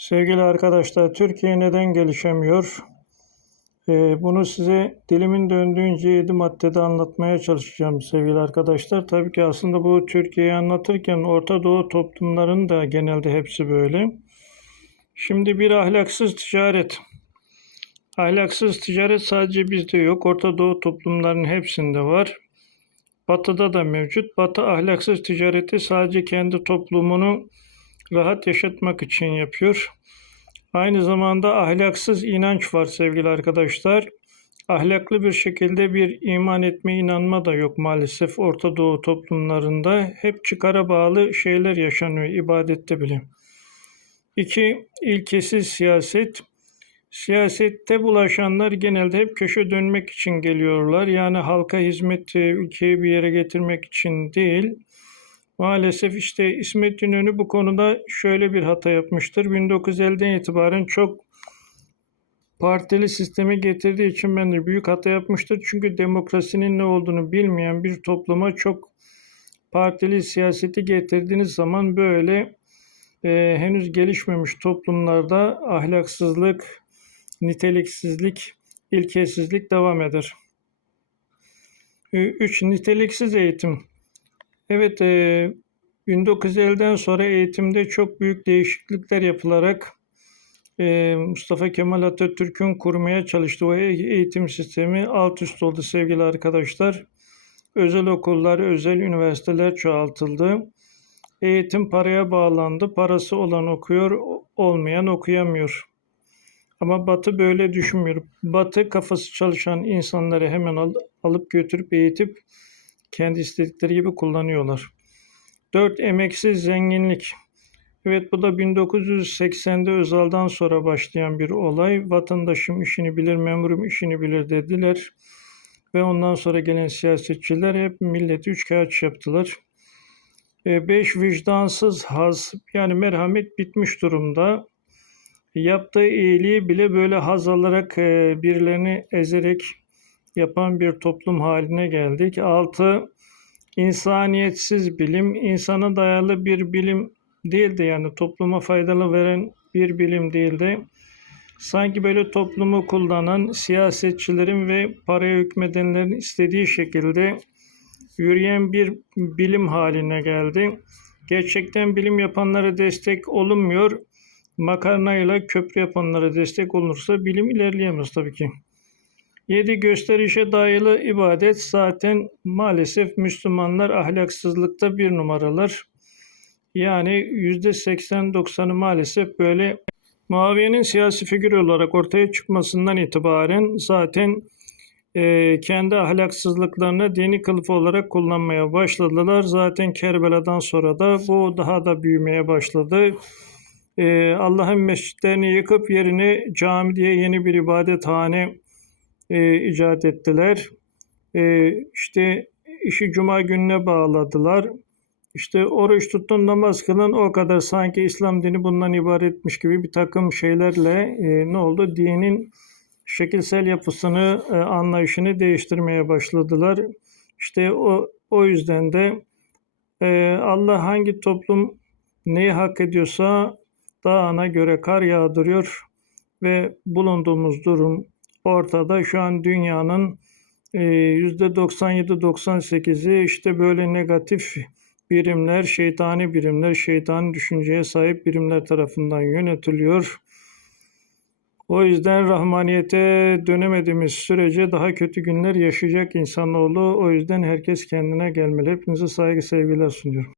Sevgili arkadaşlar, Türkiye neden gelişemiyor? Ee, bunu size dilimin döndüğünce 7 maddede anlatmaya çalışacağım sevgili arkadaşlar. Tabii ki aslında bu Türkiye'yi anlatırken Orta Doğu toplumlarının da genelde hepsi böyle. Şimdi bir ahlaksız ticaret. Ahlaksız ticaret sadece bizde yok. Orta Doğu toplumlarının hepsinde var. Batı'da da mevcut. Batı ahlaksız ticareti sadece kendi toplumunu rahat yaşatmak için yapıyor. Aynı zamanda ahlaksız inanç var sevgili arkadaşlar. Ahlaklı bir şekilde bir iman etme inanma da yok maalesef Orta Doğu toplumlarında. Hep çıkara bağlı şeyler yaşanıyor ibadette bile. İki, ilkesiz siyaset. Siyasette bulaşanlar genelde hep köşe dönmek için geliyorlar. Yani halka hizmet, ülkeyi bir yere getirmek için değil. Maalesef işte İsmet İnönü bu konuda şöyle bir hata yapmıştır. 1950'den itibaren çok partili sistemi getirdiği için bence büyük hata yapmıştır. Çünkü demokrasinin ne olduğunu bilmeyen bir topluma çok partili siyaseti getirdiğiniz zaman böyle e, henüz gelişmemiş toplumlarda ahlaksızlık, niteliksizlik, ilkesizlik devam eder. 3. Niteliksiz eğitim. Evet, e, 1950'den sonra eğitimde çok büyük değişiklikler yapılarak e, Mustafa Kemal Atatürk'ün kurmaya çalıştığı o eğitim sistemi alt üst oldu sevgili arkadaşlar. Özel okullar, özel üniversiteler çoğaltıldı. Eğitim paraya bağlandı. Parası olan okuyor, olmayan okuyamıyor. Ama Batı böyle düşünmüyor. Batı kafası çalışan insanları hemen al, alıp götürüp eğitip kendi istedikleri gibi kullanıyorlar. 4. Emeksiz zenginlik. Evet bu da 1980'de Özal'dan sonra başlayan bir olay. Vatandaşım işini bilir, memurum işini bilir dediler. Ve ondan sonra gelen siyasetçiler hep milleti üç kağıt yaptılar. 5. Vicdansız haz. Yani merhamet bitmiş durumda. Yaptığı iyiliği bile böyle haz alarak birilerini ezerek yapan bir toplum haline geldik. 6. İnsaniyetsiz bilim, insana dayalı bir bilim değildi yani topluma faydalı veren bir bilim değildi. Sanki böyle toplumu kullanan siyasetçilerin ve paraya hükmedenlerin istediği şekilde yürüyen bir bilim haline geldi. Gerçekten bilim yapanlara destek olunmuyor. Makarnayla köprü yapanlara destek olursa bilim ilerleyemez tabii ki. 7. Gösterişe dayalı ibadet zaten maalesef Müslümanlar ahlaksızlıkta bir numaralar. Yani %80-90'ı maalesef böyle Muaviye'nin siyasi figür olarak ortaya çıkmasından itibaren zaten e, kendi ahlaksızlıklarını dini kılıf olarak kullanmaya başladılar. Zaten Kerbela'dan sonra da bu daha da büyümeye başladı. E, Allah'ın mescitlerini yıkıp yerine cami diye yeni bir ibadethane e, icat ettiler. E, işte işi cuma gününe bağladılar. İşte oruç tutun namaz kılın o kadar sanki İslam dini bundan ibaretmiş gibi bir takım şeylerle e, ne oldu? Dinin şekilsel yapısını, e, anlayışını değiştirmeye başladılar. İşte o, o yüzden de e, Allah hangi toplum neyi hak ediyorsa dağına göre kar yağdırıyor ve bulunduğumuz durum ortada. Şu an dünyanın %97-98'i işte böyle negatif birimler, şeytani birimler, şeytani düşünceye sahip birimler tarafından yönetiliyor. O yüzden rahmaniyete dönemediğimiz sürece daha kötü günler yaşayacak insanoğlu. O yüzden herkes kendine gelmeli. Hepinize saygı sevgiler sunuyorum.